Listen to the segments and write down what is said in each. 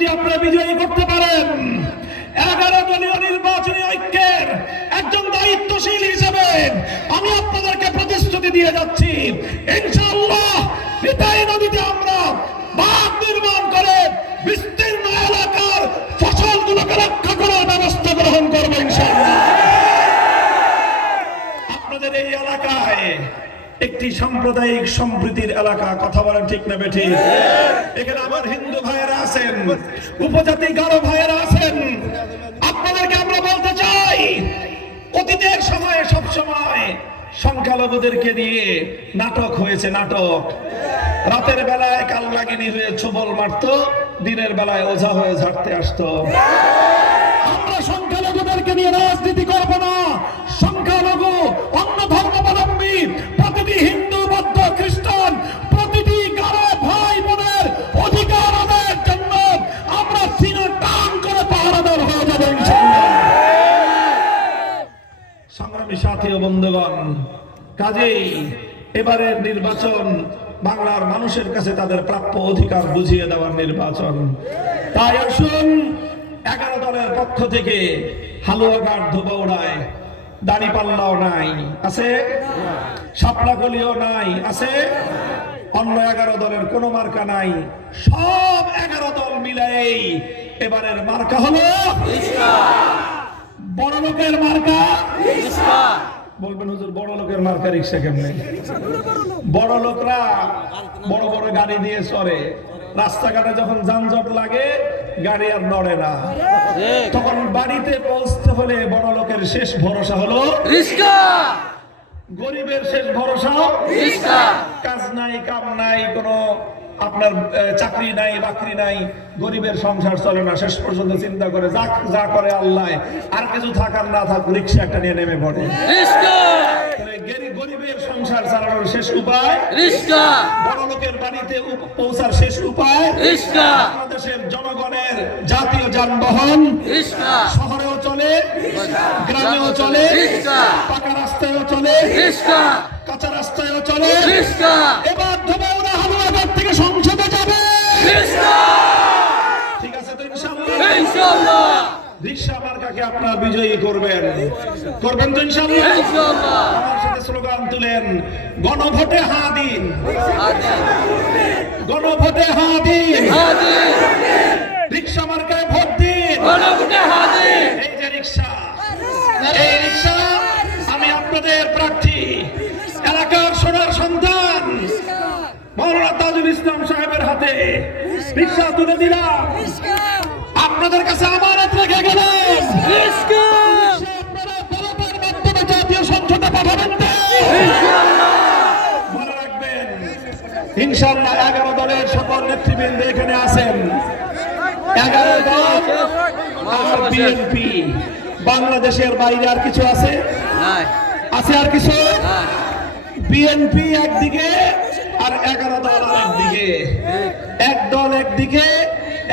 যদি আপনারা বিজয়ী করতে পারেন, এগারো দলীয় নির্বাচনী ঐক্যের একজন দায়িত্বশীল হিসেবে আমি আপনাদেরকে প্রতিশ্রুতি দিয়ে যাচ্ছি, ইনশাআল্লাহ নদীতে আমরা নির্মাণ করে বিস্তীর্ণ এলাকার ফসলগুলোকে রক্ষা করার ব্যবস্থা গ্রহণ করব ইনশাআল্লাহ। আপনাদের এই এলাকায় একটি সাম্প্রদায়িক সম্প্রীতির এলাকা, কথা বলেন ঠিক না বেঠি? এখানে আমার হিন্দু ভাইয়েরা আছেন, উপজাতি গারো ভাইয়েরা আছেন। আপনাদেরকে আমরা বলতে চাই, অতীতের সময়ে সব সময় সংখ্যালঘুদেরকে নিয়ে নাটক হয়েছে, নাটক। রাতের বেলায় কাল লাগিনি হয়ে ছবল মারতো, দিনের বেলায় ওঝা হয়ে ঝাড়তে আসতো। সাথী বন্ধুগণ, কাজেই এবারের নির্বাচন বাংলার মানুষের কাছে তাদের প্রাপ্য অধিকার বুঝিয়ে দেওয়ার নির্বাচন। তাই আসুন, এগারো দলের পক্ষ থেকে হালুয়াঘাট ধোবৌড়ায় দাড়ি পাল্লাও নাই, আছে? সাপড়াকলিও নাই, আছে? অন্য এগারো দলের কোনো মার্কা নাই। সব এগারো দল মিলাই এবারের মার্কা হলো বড় লোকের মার্কা বলবেন হুজুর বড় লোকের মার্কা রিক্সা কেমনে? বড় লোকরা বড় বড় গাড়ি দিয়ে চলে রাস্তাঘাটে যখন যানজট লাগে গাড়ি আর নড়ে না। তখন বাড়িতে পৌঁছতে হলে বড় লোকের শেষ ভরসা হলো রিস্কা গরিবের শেষ ভরসা কাজ নাই কাম নাই কোনো আপনার চাকরি নাই বাকরি নাই গরিবের সংসার চলে না শেষ পর্যন্ত চিন্তা করে যা যা করে আল্লাহ। আর কিছু থাকার না থাক রিক্সা একটা নিয়ে নেমে পড়ে। রিস্কা তাহলে গেরি- গরিবের সংসার চালানোর শেষ উপায়? রিস্কা বড় লোকের বাড়িতে পৌঁছার শেষ উপায়? রিস্কা বাংলাদেশের জনগণের জাতীয় যানবাহন? শহরেও চলে? গ্রামেও চলে? রিস্কা পাকা রাস্তায়ও চলে? কাঁচা রাস্তায়ও চলে? এবার ধোবাউড়া হালুয়াঘাট থেকে সংসদে যাবে রিস্কা ঠিক আছে তো ইনশাআল্লাহ ইনশাআল্লাহ মার্কাকে আপনারা বিজয়ী করবেন। করবেন তো ইনশাআল্লাহ। ইনশাআল্লাহ। আমার সাথে স্লোগান তুলেন গণভোটে হা দিন গণভোটে হা দিন রিক্সা মার্কায় ভোট দিন। গণভোটে এই যে রিক্সা এই রিক্সা আমি আপনাদের প্রার্থী। এলাকার সোনার সন্তান। মৌলানা তাজুল ইসলাম সাহেবের হাতে রিক্সা তুলে দিলাম। আপনাদের কাছে আমানত রেখে গেলাম। ইনশাল্লাহ এগারো দলের সকল নেতৃবৃন্দ এখানে আছেন। এগারো দল আর বিএনপি বাংলাদেশের বাইরে আর কিছু আছে? আছে আর কিছু? বিএনপি একদিকে আর এগারো দল আর একদিকে এক দল একদিকে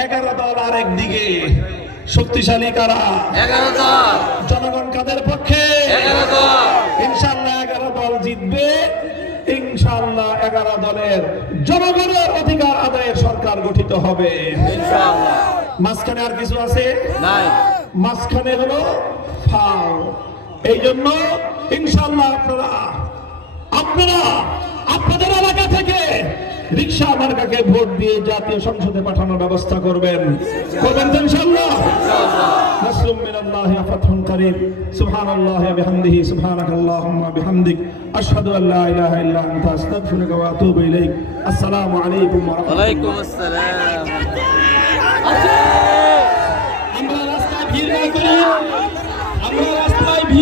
এগারো দল আর একদিকে শক্তিশালী কারা? এগারো দল। জনগণ কাদের পক্ষে? এগারো দল। ইনশাল্লাহ এগারো দল জিতবে। ইনশাল্লাহ এগারো দলের জনগণের অধিকার আদায়ের সরকার গঠিত হবে। মাঝখানে আর কিছু আছে? মাঝখানে হলো ফাও। এই জন্য ইনশাল্লাহ আপনারা আপনারা আপনাদের এলাকা থেকে রিক্সা মার্কাকে ভোট দিয়ে জাতীয় সংসদে পাঠানোর ব্যবস্থা করবেন। করবেন তো ইনশাআল্লাহ। নাসরুম মিনাল্লাহি ফাতহুন করিম। সুবহানাল্লাহি ওয়া বিহামদিহি। সুবহানাকাল্লাহুম্মা বিহামদিক। আশহাদু আল লা ইলাহা ইল্লা আনতা। আস্তাগফিরুকা ওয়া আতুবু ইলাইক। আসসালামু আলাইকুম ওয়া রাহমাতুল্লাহি। ওয়া আসসালাম। আমরা রাস্তায় ভিড় না করি